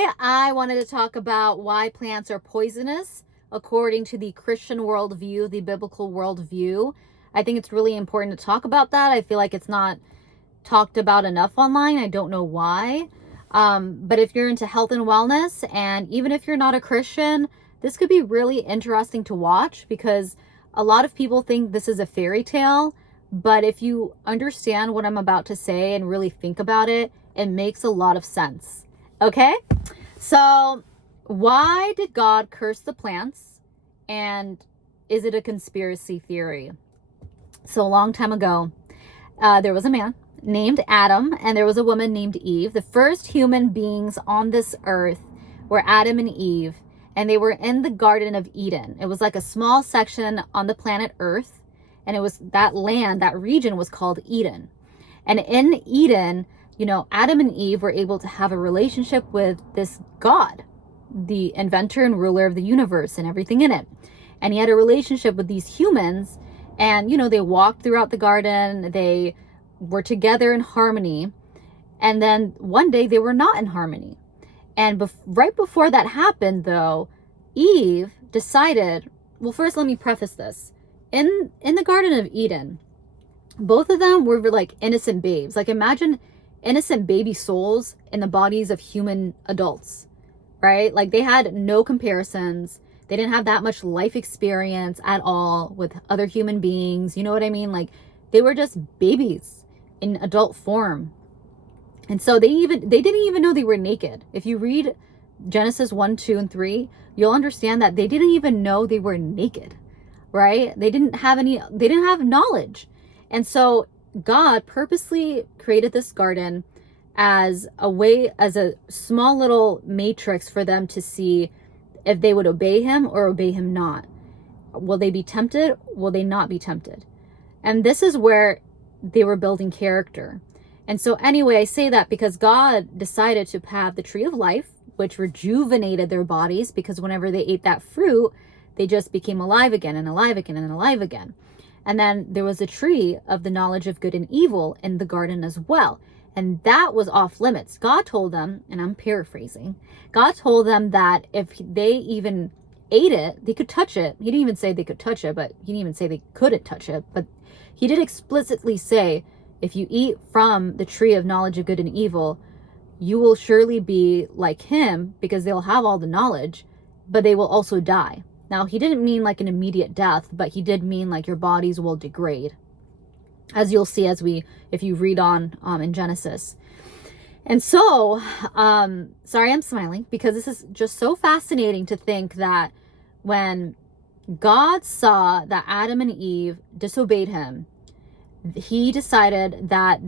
Today, I wanted to talk about why plants are poisonous according to the Christian worldview, the biblical worldview. I think it's really important to talk about that. I feel like it's not talked about enough online. I don't know why. But if you're into health and wellness, and even if you're not a Christian, this could be really interesting to watch because a lot of people think this is a fairy tale. But if you understand what I'm about to say and really think about it, it makes a lot of sense. Okay? So, why did God curse the plants? And is it a conspiracy theory? So, a long time ago, there was a man named Adam, and there was a woman named Eve. The first human beings on this earth were Adam and Eve, and they were in the Garden of Eden. It was like a small section on the planet Earth, and it was that land, that region was called Eden. And in Eden, Adam and Eve were able to have a relationship with this God, the inventor and ruler of the universe and everything in it. And he had a relationship with these humans, and, they walked throughout the garden. They were together in harmony. And then one day they were not in harmony. And right before that happened, though, Eve decided, well, first, let me preface this. In the Garden of Eden, both of them were like innocent babes. Like, imagine innocent baby souls in the bodies of human adults, right? Like, they had no comparisons. They didn't have that much life experience at all with other human beings. You know what I mean? Like, they were just babies in adult form. And so they didn't even know they were naked. If you read Genesis 1, 2, and 3, you'll understand that they didn't even know they were naked, right? They didn't have knowledge. And so God purposely created this garden as a small little matrix for them to see if they would obey him or obey him not. Will they be tempted? Will they not be tempted? And this is where they were building character. And so anyway, I say that because God decided to have the tree of life, which rejuvenated their bodies, because whenever they ate that fruit, they just became alive again and alive again and alive again. And then there was a tree of the knowledge of good and evil in the garden as well. And that was off limits. God told them, and I'm paraphrasing, God told them that if they even ate it, they could touch it. He didn't even say they could touch it, but he didn't even say they couldn't touch it. But he did explicitly say, if you eat from the tree of knowledge of good and evil, you will surely be like him, because they'll have all the knowledge, but they will also die. Now, he didn't mean like an immediate death, but he did mean like your bodies will degrade, as you'll see if you read on in Genesis. And so, sorry, I'm smiling because this is just so fascinating to think that when God saw that Adam and Eve disobeyed him, he decided that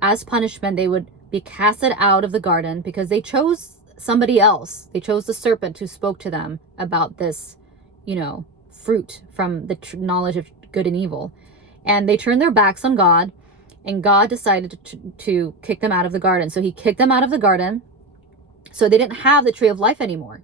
as punishment, they would be casted out of the garden because they chose somebody else. They chose the serpent who spoke to them about this, fruit from the knowledge of good and evil. And they turned their backs on God, and God decided to kick them out of the garden. So he kicked them out of the garden. So they didn't have the tree of life anymore.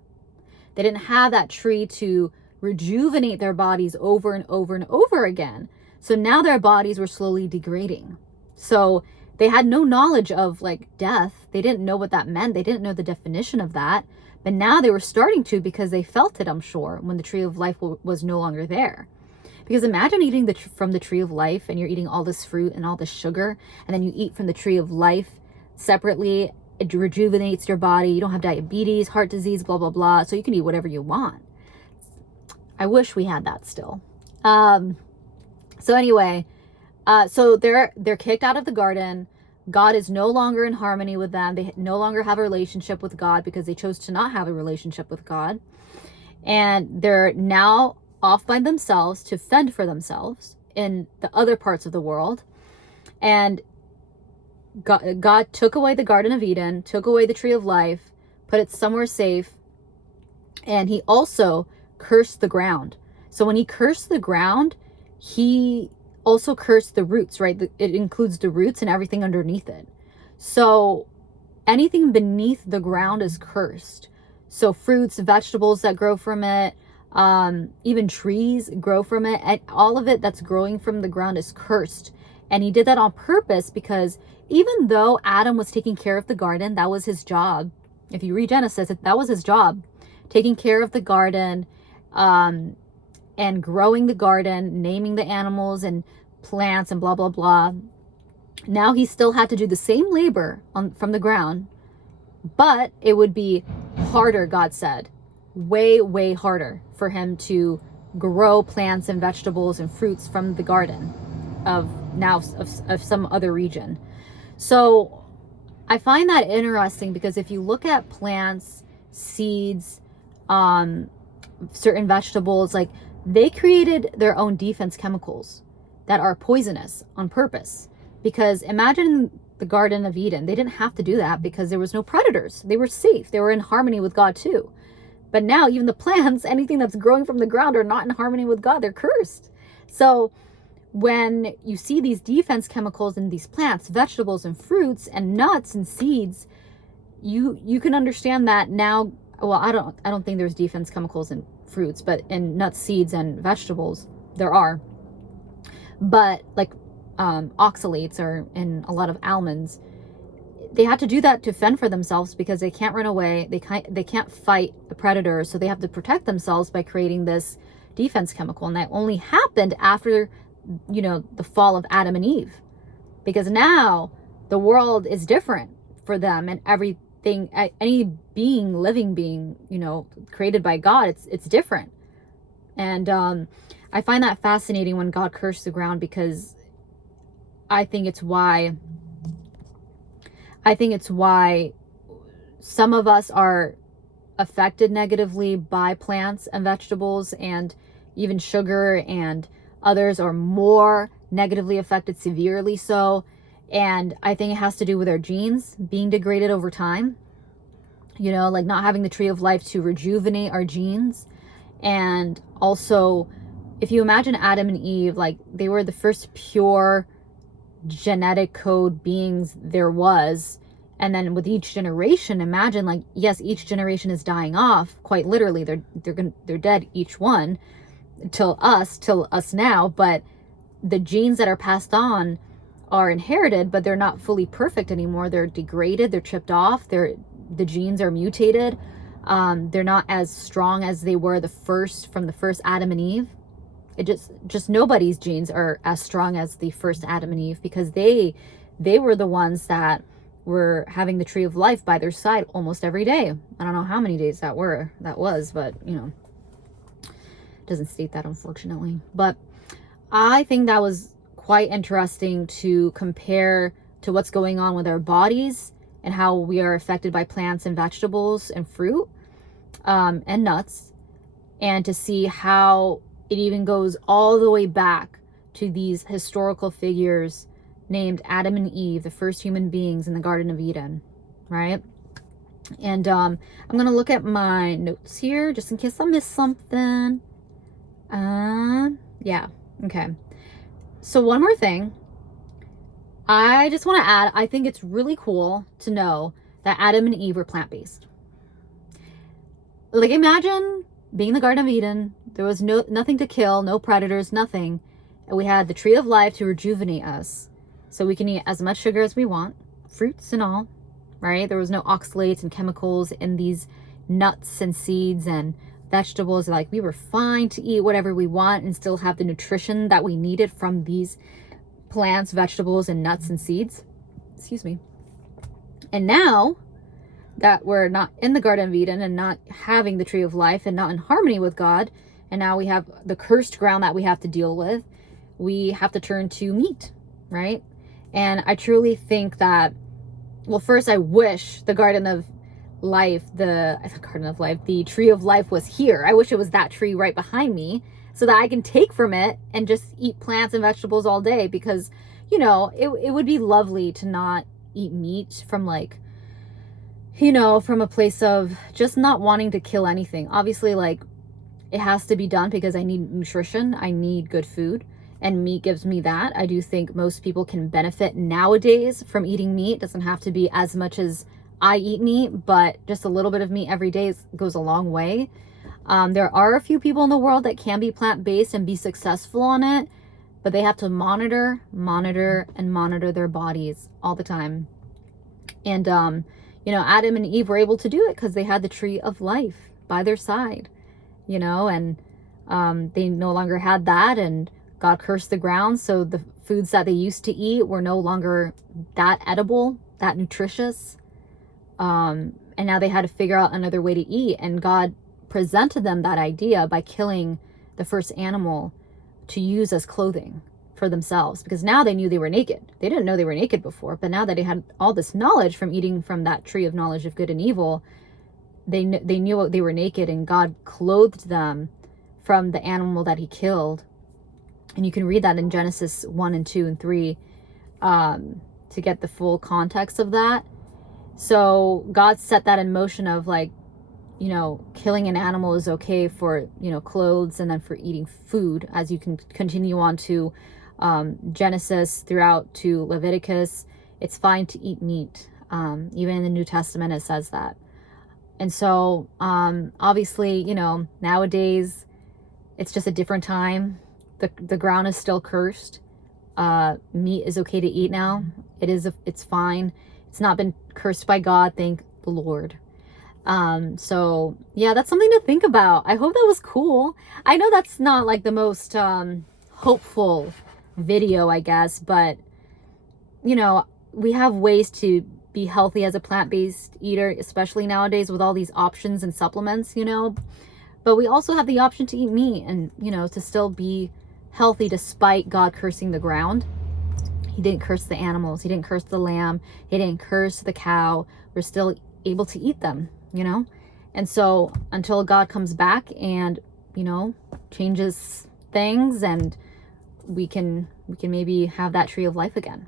They didn't have that tree to rejuvenate their bodies over and over and over again. So now their bodies were slowly degrading. So they had no knowledge of like death. They didn't know what that meant. They didn't know the definition of that. But now they were starting to, because they felt it, I'm sure, when the tree of life was no longer there. Because imagine eating from the tree of life, and you're eating all this fruit and all this sugar, and then you eat from the tree of life separately. It rejuvenates your body. You don't have diabetes, heart disease, blah, blah, blah. So you can eat whatever you want. I wish we had that still. So anyway, so they're kicked out of the garden. God is no longer in harmony with them. They no longer have a relationship with God because they chose to not have a relationship with God. And they're now off by themselves to fend for themselves in the other parts of the world. And God took away the Garden of Eden, took away the tree of life, put it somewhere safe. And he also cursed the ground. So when he cursed the ground, he also cursed the roots, right? It includes the roots and everything underneath it. So anything beneath the ground is cursed. So fruits, vegetables that grow from it, even trees grow from it, and all of it that's growing from the ground is cursed. And he did that on purpose because even though Adam was taking care of the garden, that was his job. If you read Genesis, that was his job, taking care of the garden, and growing the garden, naming the animals and plants and blah, blah, blah. Now he still had to do the same labor from the ground, but it would be harder, God said, way, way harder for him to grow plants and vegetables and fruits from the garden of some other region. So I find that interesting, because if you look at plants, seeds, certain vegetables, like, they created their own defense chemicals that are poisonous on purpose. Because imagine the Garden of Eden. They didn't have to do that because there was no predators. They were safe. They were in harmony with God too. But now even the plants, anything that's growing from the ground, are not in harmony with God. They're cursed. So when you see these defense chemicals in these plants, vegetables and fruits and nuts and seeds, you can understand that now. Well, I don't think there's defense chemicals in fruits, but in nuts, seeds, and vegetables there are. But like oxalates are in a lot of almonds. They had to do that to fend for themselves because they can't run away. They can't fight the predators, so they have to protect themselves by creating this defense chemical. And that only happened after, the fall of Adam and Eve, because now the world is different for them, and everything, any living being, created by God, it's different. And I find that fascinating when God cursed the ground, because I think it's why some of us are affected negatively by plants and vegetables and even sugar, and others are more negatively affected, severely so. And I think it has to do with our genes being degraded over time, like not having the tree of life to rejuvenate our genes. And also, if you imagine Adam and Eve, like, they were the first pure genetic code beings there was. And then with each generation, imagine, like, yes, each generation is dying off, quite literally. They're dead, each one, till us now. But the genes that are passed on are inherited, but they're not fully perfect anymore. They're degraded, they're chipped off, the genes are mutated. They're not as strong as they were from the first Adam and Eve. It just nobody's genes are as strong as the first Adam and Eve, because they were the ones that were having the tree of life by their side almost every day. I don't know how many days that was, but it doesn't state that, unfortunately. But I think that was quite interesting to compare to what's going on with our bodies and how we are affected by plants and vegetables and fruit, and nuts, and to see how it even goes all the way back to these historical figures named Adam and Eve, the first human beings in the Garden of Eden, right? And I'm going to look at my notes here just in case I missed something. Yeah, okay. So one more thing. I just want to add, I think it's really cool to know that Adam and Eve were plant-based. Like, imagine being in the Garden of Eden. There was nothing to kill, no predators, nothing. And we had the tree of life to rejuvenate us, so we can eat as much sugar as we want, fruits and all, right? There was no oxalates and chemicals in these nuts and seeds and vegetables. Like, we were fine to eat whatever we want and still have the nutrition that we needed from these plants, vegetables, and nuts and seeds. Excuse me. And now that we're not in the Garden of Eden and not having the tree of life and not in harmony with God, and now we have the cursed ground that we have to deal with, we have to turn to meat, right? And I truly think that, well, first, I wish the Garden of Life, the tree of life was here. I wish it was that tree right behind me, so that I can take from it and just eat plants and vegetables all day, because, it would be lovely to not eat meat from, like, from a place of just not wanting to kill anything. Obviously, like, it has to be done because I need nutrition. I need good food, and meat gives me that. I do think most people can benefit nowadays from eating meat. It doesn't have to be as much as I eat meat, but just a little bit of meat every day goes a long way. There are a few people in the world that can be plant-based and be successful on it, but they have to monitor their bodies all the time. And, Adam and Eve were able to do it because they had the tree of life by their side, and they no longer had that, and God cursed the ground. So the foods that they used to eat were no longer that edible, that nutritious. And now they had to figure out another way to eat. And God presented them that idea by killing the first animal to use as clothing for themselves, because now they knew they were naked. They didn't know they were naked before, but now that they had all this knowledge from eating from that tree of knowledge of good and evil, they knew they were naked, and God clothed them from the animal that he killed. And you can read that in Genesis 1 and 2 and 3 to get the full context of that. So God set that in motion of like, killing an animal is okay for, clothes, and then for eating food, as you can continue on to Genesis throughout to Leviticus. It's fine to eat meat. Even in the New Testament, it says that. And so, obviously, nowadays it's just a different time. The ground is still cursed. Meat is okay to eat now. It's fine. It's not been cursed by God, thank the Lord. So yeah, that's something to think about. I hope that was cool. I know that's not like the most hopeful video, I guess, but we have ways to be healthy as a plant-based eater, especially nowadays with all these options and supplements, but we also have the option to eat meat and, to still be healthy despite God cursing the ground. He didn't curse the animals. He didn't curse the lamb. He didn't curse the cow. We're still able to eat them, And so until God comes back and, changes things, and we can maybe have that tree of life again.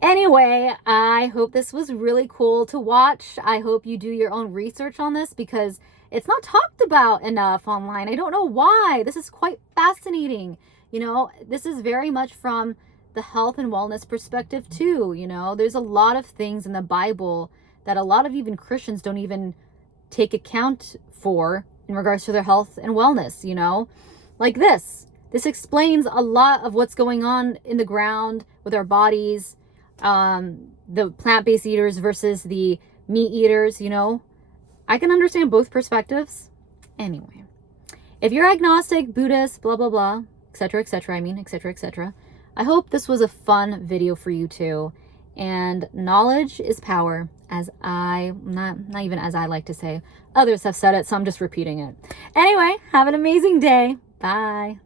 Anyway, I hope this was really cool to watch. I hope you do your own research on this, because it's not talked about enough online. I don't know why. This is quite fascinating. This is very much from the health and wellness perspective too. There's a lot of things in the Bible that a lot of even Christians don't even take account for in regards to their health and wellness, like this. This explains a lot of what's going on in the ground with our bodies, the plant-based eaters versus the meat eaters, I can understand both perspectives. Anyway, if you're agnostic, Buddhist, blah, blah, blah, etc., etc., I hope this was a fun video for you too. And knowledge is power, as not even as I like to say. Others have said it, so I'm just repeating it. Anyway, have an amazing day. Bye.